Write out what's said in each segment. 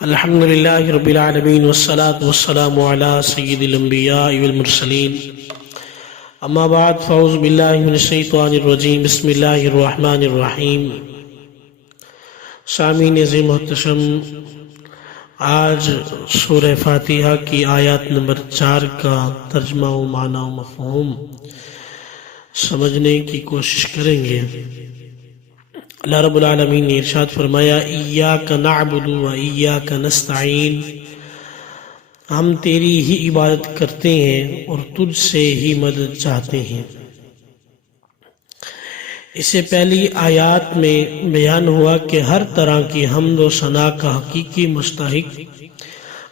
الحمد لله رب العالمين والصلاة والسلام على سيد الأنبياء والمرسلين اما بعد فاعوذ بالله من الشیطان الرجیم بسم اللہ الرحمن الرحیم۔ سامعین عزیز محتشم، آج سورہ فاتحہ کی آیات نمبر 4 کا ترجمہ و معنی و مفہوم سمجھنے کی کوشش کریں گے۔ اللہ رب العالمین نے ارشاد فرمایا ایاک نعبد و ایاک نستعین، ہم تیری ہی عبادت کرتے ہیں اور تجھ سے ہی مدد چاہتے ہیں۔ اس سے پہلی آیات میں بیان ہوا کہ ہر طرح کی حمد و ثنا کا حقیقی مستحق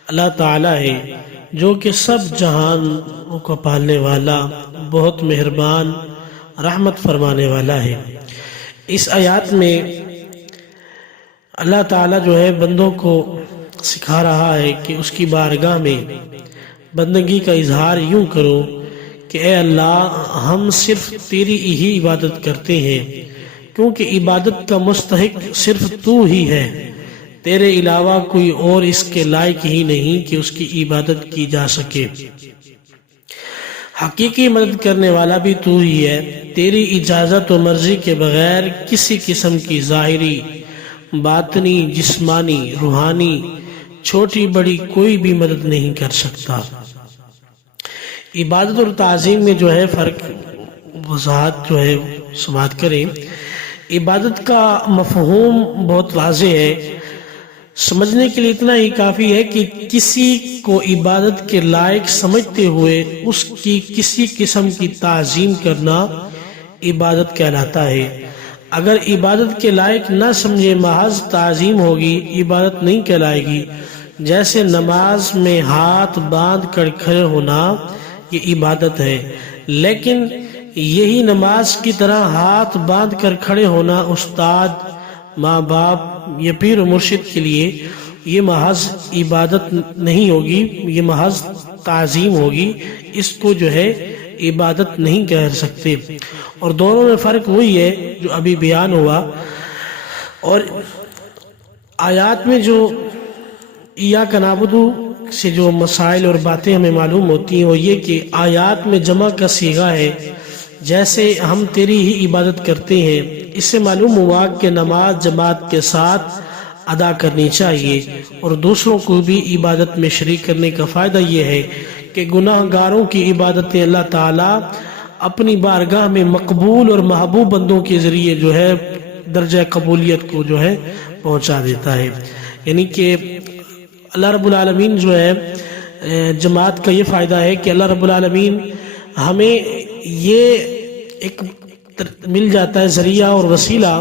اللہ تعالی ہے، جو کہ سب جہانوں کو پالنے والا، بہت مہربان، رحمت فرمانے والا ہے۔ اس آیات میں اللہ تعالیٰ جو ہے بندوں کو سکھا رہا ہے کہ اس کی بارگاہ میں بندگی کا اظہار یوں کرو کہ اے اللہ، ہم صرف تیری ہی عبادت کرتے ہیں، کیونکہ عبادت کا مستحق صرف تو ہی ہے، تیرے علاوہ کوئی اور اس کے لائق ہی نہیں کہ اس کی عبادت کی جا سکے۔ حقیقی مدد کرنے والا بھی تو ہی ہے، تیری اجازت و مرضی کے بغیر کسی قسم کی ظاہری، باطنی، جسمانی، روحانی، چھوٹی بڑی کوئی بھی مدد نہیں کر سکتا۔ عبادت اور تعظیم میں جو ہے فرق وضاحت جو ہے سماعت کریں۔ عبادت کا مفہوم بہت واضح ہے، سمجھنے کے لیے اتنا ہی کافی ہے کہ کسی کو عبادت کے لائق سمجھتے ہوئے اس کی کسی قسم کی تعظیم کرنا عبادت کہلاتا ہے۔ اگر عبادت کے لائق نہ سمجھے محض تعظیم ہوگی، عبادت نہیں کہلائے گی۔ جیسے نماز میں ہاتھ باندھ کر کھڑے ہونا یہ عبادت ہے، لیکن یہی نماز کی طرح ہاتھ باندھ کر کھڑے ہونا استاد، ماں باپ یا پیر و مرشد کے لیے یہ محض عبادت نہیں ہوگی، یہ محض تعظیم ہوگی، اس کو جو ہے عبادت نہیں کہہ سکتے۔ اور دونوں میں فرق وہی ہے جو ابھی بیان ہوا۔ اور آیات میں جو ایاک نعبد سے جو مسائل اور باتیں ہمیں معلوم ہوتی ہیں وہ یہ کہ آیات میں جمع کا صیغہ ہے، جیسے ہم تیری ہی عبادت کرتے ہیں۔ اس سے معلوم ہوا کہ نماز جماعت کے ساتھ ادا کرنی چاہیے، اور دوسروں کو بھی عبادت میں شریک کرنے کا فائدہ یہ ہے کہ گناہ گاروں کی عبادتیں اللہ تعالیٰ اپنی بارگاہ میں مقبول اور محبوب بندوں کے ذریعے جو ہے درجہ قبولیت کو جو ہے پہنچا دیتا ہے۔ یعنی کہ اللہ رب العالمین جو ہے جماعت کا یہ فائدہ ہے کہ اللہ رب العالمین ہمیں یہ ایک مل جاتا ہے ذریعہ اور وسیلہ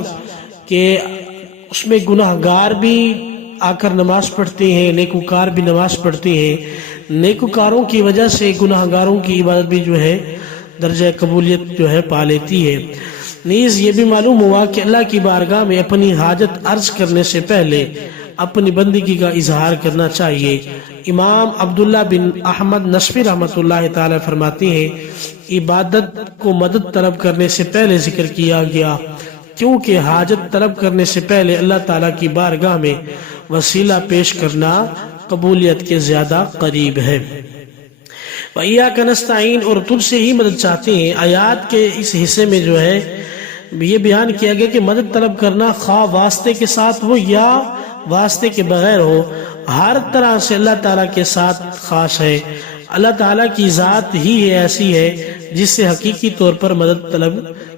کہ اس میں گناہ گار بھی آ کر نماز پڑھتے ہیں، نیکوکار بھی نماز پڑھتے ہیں۔ نیکوکاروں کی وجہ سے گناہ گاروں کی عبادت بھی جو ہے درجہ قبولیت جو ہے پا لیتی ہے۔ نیز یہ بھی معلوم ہوا کہ اللہ کی بارگاہ میں اپنی حاجت عرض کرنے سے پہلے اپنی بندگی کا اظہار کرنا چاہیے۔ امام عبداللہ بن احمد نصفی رحمۃ اللہ تعالی فرماتے ہیں عبادت کو مدد طلب کرنے سے پہلے ذکر کیا گیا، کیونکہ حاجت طلب کرنے سے پہلے اللہ تعالیٰ کی بارگاہ میں وسیلہ پیش کرنا قبولیت کے زیادہ قریب ہے۔ وَإِيَّاكَ نَسْتَعِينُ، اور تجھ سے ہی مدد چاہتے ہیں۔ آیات کے اس حصے میں جو ہے یہ بیان کیا گیا کہ مدد طلب کرنا خواہ واسطے کے ساتھ ہو یا واسطے کے بغیر ہو، ہر طرح سے اللہ تعالیٰ کے ساتھ خاص ہے۔ اللہ تعالیٰ کی ذات ہی ایسی ہے جس سے حقیقی طور پر مدد طلب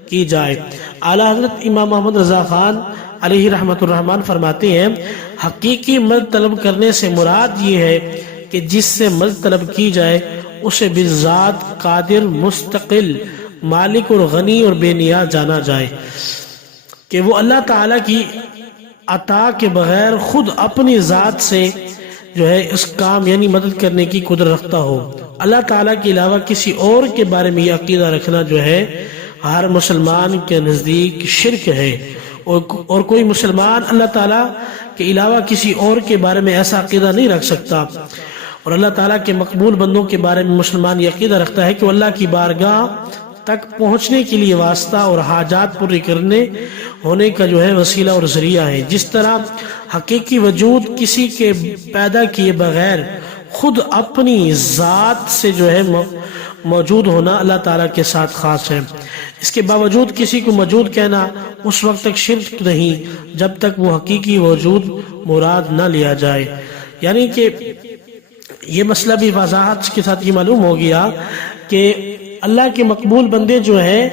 کی جائے۔ اعلیٰ حضرت امام محمد رضا خان علیہ رحمۃ الرحمن فرماتے ہیں حقیقی مدد طلب کرنے سے مراد یہ ہے کہ جس سے مدد طلب کی جائے اسے بالذات قادر، مستقل، مالک اور غنی اور بے نیاز جانا جائے، کہ وہ اللہ تعالیٰ کی عطا کے بغیر خود اپنی ذات سے جو ہے اس کام یعنی مدد کرنے کی قدرت رکھتا ہو۔ اللہ تعالیٰ کے علاوہ کسی اور کے بارے میں یہ عقیدہ رکھنا جو ہے ہر مسلمان کے نزدیک شرک ہے، اور کوئی مسلمان اللہ تعالیٰ کے علاوہ کسی اور کے بارے میں ایسا عقیدہ نہیں رکھ سکتا۔ اور اللہ تعالیٰ کے مقبول بندوں کے بارے میں مسلمان یہ عقیدہ رکھتا ہے کہ وہ اللہ کی بارگاہ تک پہنچنے کے لیے واسطہ اور حاجات پوری کرنے ہونے کا جو ہے وسیلہ اور ذریعہ ہے. جس طرح حقیقی وجود کسی کے پیدا کیے بغیر خود اپنی ذات سے جو ہے موجود ہونا اللہ تعالیٰ کے ساتھ خاص ہے. اس کے باوجود کسی کو موجود کہنا اس وقت تک شرک نہیں جب تک وہ حقیقی وجود مراد نہ لیا جائے. یعنی کہ یہ مسئلہ بھی وضاحت کے ساتھ یہ معلوم ہو گیا کہ اللہ کے مقبول بندے جو ہیں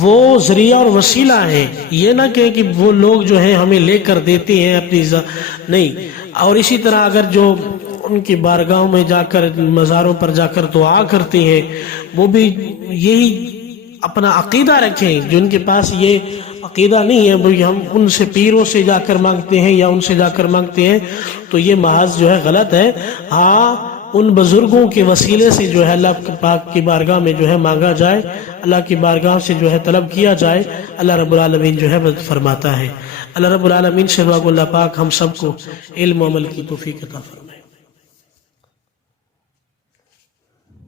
وہ ذریعہ اور وسیلہ ہیں. یہ نہ کہ وہ لوگ جو ہیں ہمیں لے کر دیتے ہیں اپنی نہیں. اور اسی طرح اگر جو ان کی بارگاہوں میں جا کر مزاروں پر جا کر دعا کرتے ہیں وہ بھی یہی اپنا عقیدہ رکھیں. جو ان کے پاس یہ عقیدہ نہیں ہے بھئی ہم ان سے پیروں سے جا کر مانگتے ہیں یا ان سے جا کر مانگتے ہیں تو یہ محض جو ہے غلط ہے. ہاں ان بزرگوں کے وسیلے سے جو ہے اللہ پاک کی بارگاہ میں جو ہے مانگا جائے, اللہ کی بارگاہ سے جو ہے طلب کیا جائے. اللہ رب العالمین جو ہے فرماتا ہے. اللہ رب العالمین سے دعا اللہ پاک ہم سب کو علم و عمل کی توفیق عطا فرمائے.